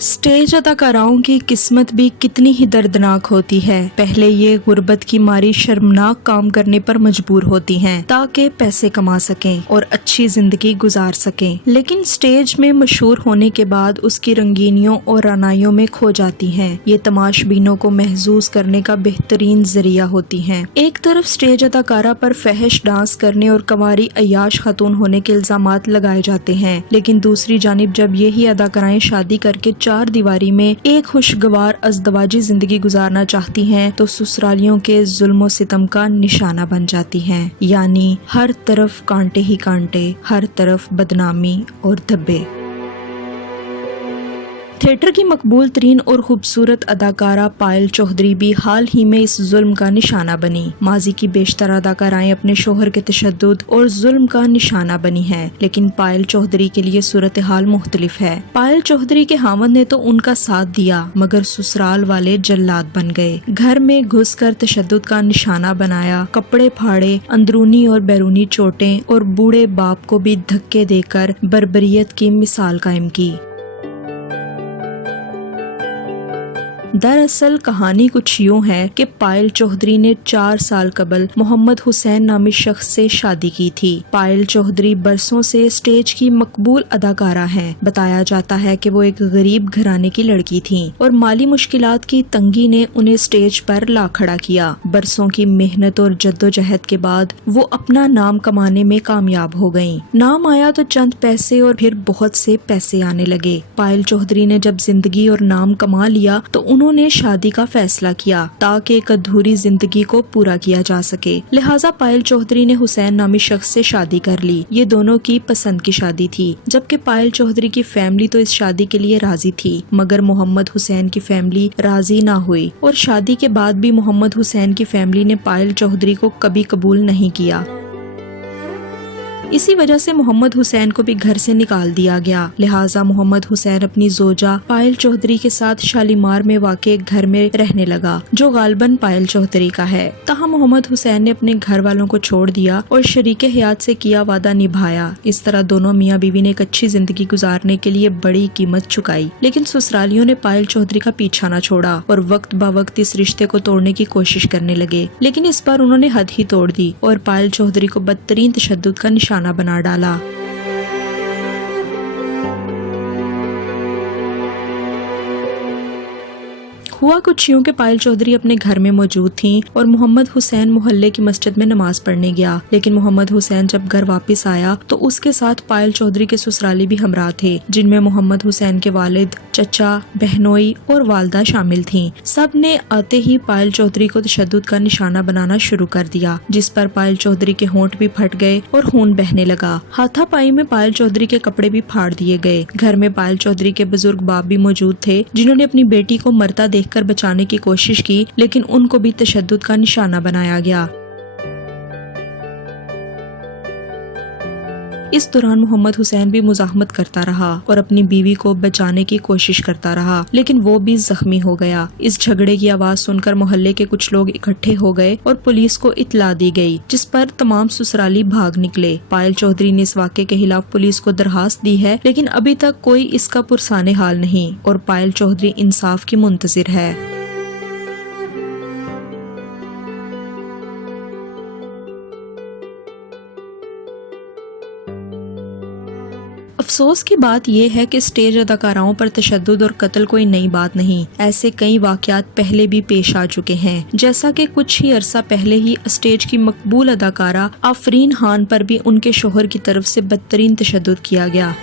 Stage अदाकाराओं की किस्मत भी कितनी ही दर्दनाक होती है। पहले ये गुर्बत की मारी शर्मनाक काम करने पर मजबूर होती हैं ताकि पैसे कमा सकें और अच्छी जिंदगी गुजार सकें, लेकिन स्टेज में मशहूर होने के बाद उसकी रंगीनियों और रानाइयों में खो जाती हैं। ये तमाशबीनों को महसूस करने का बेहतरीन जरिया होती हैं। एक तरफ स्टेज अदाकारा पर फहश डांस करने और कवारी अय्याश खातून होने के इल्जामात लगाए जाते हैं, लेकिन दूसरी जानिब जब यही अदाकाराएं शादी करके चार दीवारी में एक खुशगवार अज़दवाजी जिंदगी गुजारना चाहती हैं तो ससुरालियों के जुल्म सितम का निशाना बन जाती हैं। यानी हर तरफ कांटे ही कांटे, हर तरफ बदनामी और धब्बे। थिएटर की मकबूल तरीन और खूबसूरत अदाकारा पायल चौधरी भी हाल ही में इस जुल्म का निशाना बनी। माजी की बेशतर अदाकाराएं अपने शोहर के तशद्दुद और जुल्म का निशाना बनी हैं, लेकिन पायल चौधरी के लिए सूरत हाल मुख्तलिफ है। पायल चौधरी के हामद ने तो उनका साथ दिया, मगर ससुराल वाले जल्लाद बन गए। घर में घुसकर तशद्दुद का निशाना बनाया, कपड़े फाड़े, अंदरूनी और बैरूनी चोटें और बूढ़े बाप को भी धक्के देकर बर्बरियत की मिसाल कायम की। दरअसल कहानी कुछ यूँ है कि पायल चौधरी ने 4 साल कबल मोहम्मद हुसैन नामी शख्स से शादी की थी। पायल चौधरी बरसों से स्टेज की मकबूल अदाकारा हैं। बताया जाता है कि वो एक गरीब घराने की लड़की थीं और माली मुश्किलात की तंगी ने उन्हें स्टेज पर ला खड़ा किया। बरसों की मेहनत और जद्दोजहद के बाद वो अपना नाम कमाने में कामयाब हो गयीं। नाम आया तो चंद पैसे और फिर बहुत से पैसे आने लगे। पायल चौधरी ने जब जिंदगी और नाम कमा लिया तो उन्होंने शादी का फैसला किया ताकि एक अधूरी जिंदगी को पूरा किया जा सके। लिहाजा पायल चौधरी ने हुसैन नामी शख्स से शादी कर ली। ये दोनों की पसंद की शादी थी, जबकि पायल चौधरी की फैमिली तो इस शादी के लिए राजी थी, मगर मोहम्मद हुसैन की फैमिली राजी ना हुई और शादी के बाद भी मोहम्मद हुसैन की फैमिली ने पायल चौधरी को कभी कबूल नहीं किया। इसी वजह से मोहम्मद हुसैन को भी घर से निकाल दिया गया। लिहाजा मोहम्मद हुसैन अपनी जोजा पायल चौधरी के साथ शालीमार में वाक़ एक घर में रहने लगा, जो गालबन पायल चौधरी का है। तहाँ मोहम्मद हुसैन ने अपने घर वालों को छोड़ दिया और शरीके हयात से किया वादा निभाया। इस तरह दोनों मियाँ बीवी ने एक अच्छी जिंदगी गुजारने के लिए बड़ी कीमत चुकाई, लेकिन ससुरालियों ने पायल चौधरी का पीछा न छोड़ा और वक्त ब वक्त इस रिश्ते को तोड़ने की कोशिश करने लगे। लेकिन इस बार उन्होंने हद ही तोड़ दी और पायल चौधरी को बदतरीन तशद्दुद का निशाना बना डाला। हुआ कुछ यूं कि पायल चौधरी अपने घर में मौजूद थीं और मोहम्मद हुसैन मोहल्ले की मस्जिद में नमाज पढ़ने गया। लेकिन मोहम्मद हुसैन जब घर वापस आया तो उसके साथ पायल चौधरी के ससुराली भी हमरा थे, जिनमें मोहम्मद हुसैन के वालिद, चचा, बहनोई और वालदा शामिल थीं। सब ने आते ही पायल चौधरी को तशद्दुद का निशाना बनाना शुरू कर दिया, जिस पर पायल चौधरी के होंठ भी फट गए और खून बहने लगा। हाथापाई में पायल चौधरी के कपड़े भी फाड़ दिए गए। घर में पायल चौधरी के बुजुर्ग बाप भी मौजूद थे, जिन्होंने अपनी बेटी को मरता देखकर बचाने की कोशिश की, लेकिन उनको भी तशद्दुद का निशाना बनाया गया। इस दौरान मोहम्मद हुसैन भी मुजाहमत करता रहा और अपनी बीवी को बचाने की कोशिश करता रहा, लेकिन वो भी जख्मी हो गया। इस झगड़े की आवाज सुनकर मोहल्ले के कुछ लोग इकट्ठे हो गए और पुलिस को इत्तला दी गई, जिस पर तमाम ससुराली भाग निकले। पायल चौधरी ने इस वाक़े के खिलाफ पुलिस को दरखास्त दी है, लेकिन अभी तक कोई इसका पुरसाने हाल नहीं और पायल चौधरी इंसाफ की मुंतजिर है। अफसोस की बात यह है कि स्टेज अदाकाराओं पर तशद्दुद और कत्ल कोई नई बात नहीं। ऐसे कई वाक़यात पहले भी पेश आ चुके हैं। जैसा कि कुछ ही अरसा पहले ही स्टेज की मकबूल अदाकारा आफरीन खान पर भी उनके शोहर की तरफ से बदतरीन तशद्दुद किया गया।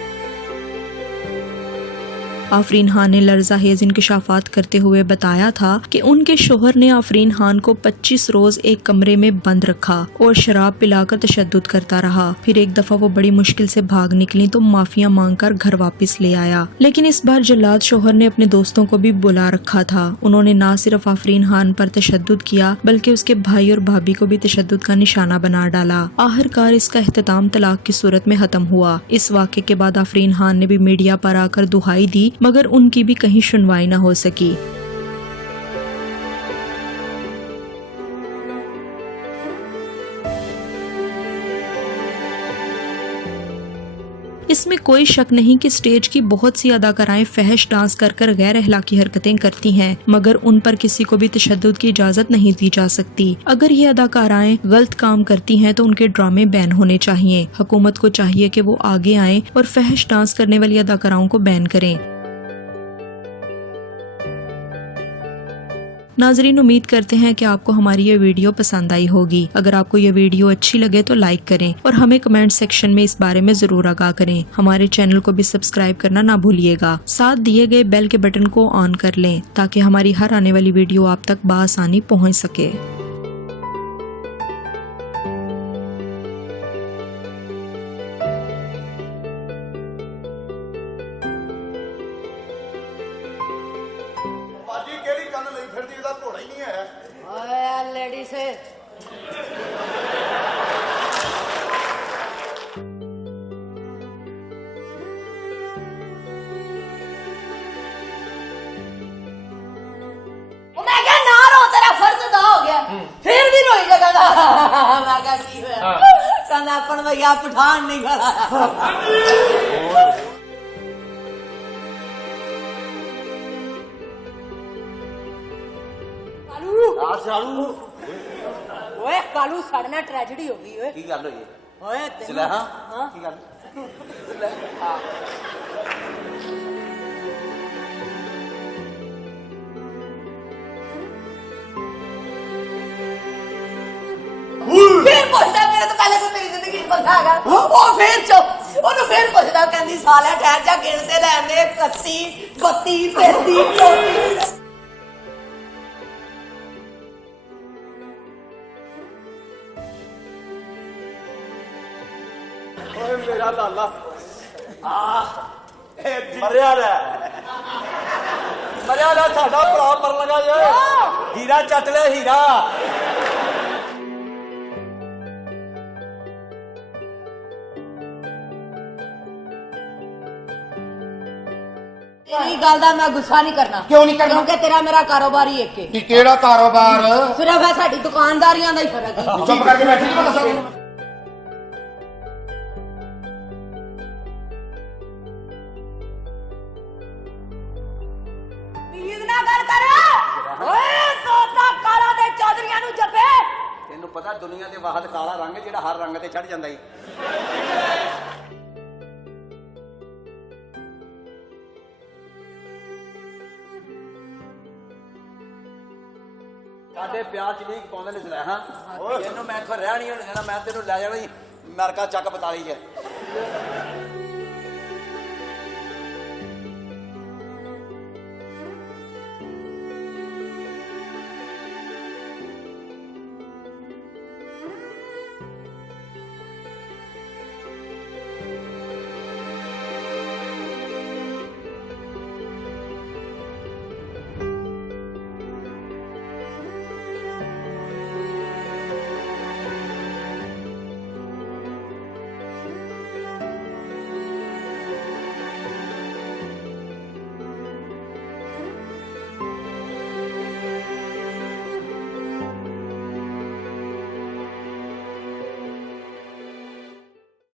आफरीन खान ने लर्ज़ाहेज़ इंकशाफात करते हुए बताया था कि उनके शोहर ने आफरीन खान को 25 रोज एक कमरे में बंद रखा और शराब पिलाकर तशद्दुद करता रहा। फिर एक दफा वो बड़ी मुश्किल से भाग निकली तो माफिया मांगकर घर वापस ले आया। लेकिन इस बार जल्लाद शोहर ने अपने दोस्तों को भी बुला रखा था। उन्होंने न सिर्फ आफरीन खान पर तशद्दुद किया, बल्कि उसके भाई और भाभी को भी तशद्दुद का निशाना बना डाला। आखिरकार इसका इख्तिताम तलाक की सूरत में खत्म हुआ। इस वाक़े के बाद आफरीन खान ने भी मीडिया पर आकर दुहाई दी, मगर उनकी भी कहीं सुनवाई न हो सकी। इसमें कोई शक नहीं कि स्टेज की बहुत सी अदाकाराएं फहश डांस कर गैर अखलाकी हरकतें करती हैं, मगर उन पर किसी को भी तशद्दुद की इजाजत नहीं दी जा सकती। अगर ये अदाकाराएं गलत काम करती हैं तो उनके ड्रामे बैन होने चाहिए। हुकूमत को चाहिए कि वो आगे आए और फहश डांस करने वाली अदाकाराओं को बैन करें। नाजरीन, उम्मीद करते हैं कि आपको हमारी ये वीडियो पसंद आई होगी। अगर आपको ये वीडियो अच्छी लगे तो लाइक करें और हमें कमेंट सेक्शन में इस बारे में जरूर आगाह करें। हमारे चैनल को भी सब्सक्राइब करना ना भूलिएगा। साथ दिए गए बेल के बटन को ऑन कर लें ताकि हमारी हर आने वाली वीडियो आप तक बआसानी पहुंच सके। लेडीज है मैं क्या ना रो, तेरा फर्ज अदा हो गया। फिर भी रोई जगह मैं क्या की कहना अपन भैया पठान नहीं खड़ा। ਓਏ ਕਾਲੂ ਸਾਡੇ ਨਾਲ ਟ੍ਰੈਜੇਡੀ ਹੋ ਗਈ ਓਏ। ਕੀ ਗੱਲ ਹੋਈ ਓਏ ਸਲੇਹਾ? ਹਾਂ ਕੀ ਗੱਲ? ਫਿਰ ਪੁੱਛਦਾ ਮੇਰੇ ਤੋਂ ਪਹਿਲੇ ਤਾਂ ਮੇਰੀ ਜ਼ਿੰਦਗੀ ਚ ਬੰਦਾ ਹੈਗਾ। ਉਹ ਫਿਰ ਚੁੱਪ, ਉਹਨੂੰ ਫਿਰ ਪੁੱਛਦਾ, ਕਹਿੰਦੀ ਸਾਲਿਆ ਠਹਿਰ ਜਾ, ਗਿਣ ਤੇ ਲੈਣ ਦੇ 31 32 33 34। ਓਏ ਮੇਰਾ ਲਾਲਾ ਮਰਿਆ ਲੈ ਸਾਡਾ ਭਰਾ ਮਰਨ ਲੱਗਾ ਜੇ। ਹੀਰਾ ਚੱਟ ਲਿਆ ਹੀਰਾ। ਤੇਰੀ ਗੱਲ ਦਾ ਮੈਂ ਗੁੱਸਾ ਨਹੀਂ ਕਰਨਾ। ਕਿਉਂ ਨਹੀਂ ਕਰਨਾ? ਕਿਉਂਕਿ ਤੇਰਾ ਮੇਰਾ ਕਾਰੋਬਾਰ ਹੀ ਇੱਕ ਹੈ। ਕਿ ਕਿਹੜਾ ਕਾਰੋਬਾਰ? ਸਿਰਫ ਹੈ ਸਾਡੀ ਦੁਕਾਨਦਾਰੀਆਂ ਦਾ ਹੀ ਫਰਕ ਹੈ। ਚੁੱਪ ਕਰਕੇ ਬੈਠੀ ਨਹੀਂ ਪਤਾ ਸਭ। ਪਲੀਜ਼ ਨਾ ਗੱਲ ਕਰ। ਓਏ ਸੋਤਾ ਕਾਲਾ ਦੇ ਚੌਧਰੀਆਂ ਨੂੰ ਜੱਫੇ। ਤੈਨੂੰ ਪਤਾ ਦੁਨੀਆ ਦੇ ਵਾਹਦ ਕਾਲਾ ਰੰਗ ਜਿਹੜਾ ਹਰ ਰੰਗ ਤੇ ਚੜ ਜਾਂਦਾ ਈ। ਸਾਡੇ ਪਿਆਰ ਚ ਲੀਕ ਪਾਉਂਦੇ ਨੇ ਸਲੇਹਾ। ਇਹਨੂੰ ਮੈਂ ਇੱਥੋਂ ਰਹਿ ਨਹੀਂ ਹੋਣ ਦੇਣਾ। ਮੈਂ ਤੈਨੂੰ ਲੈ ਜਾਣਾ ਅਮਰੀਕਾ ਚੱਕ 42 ਚ।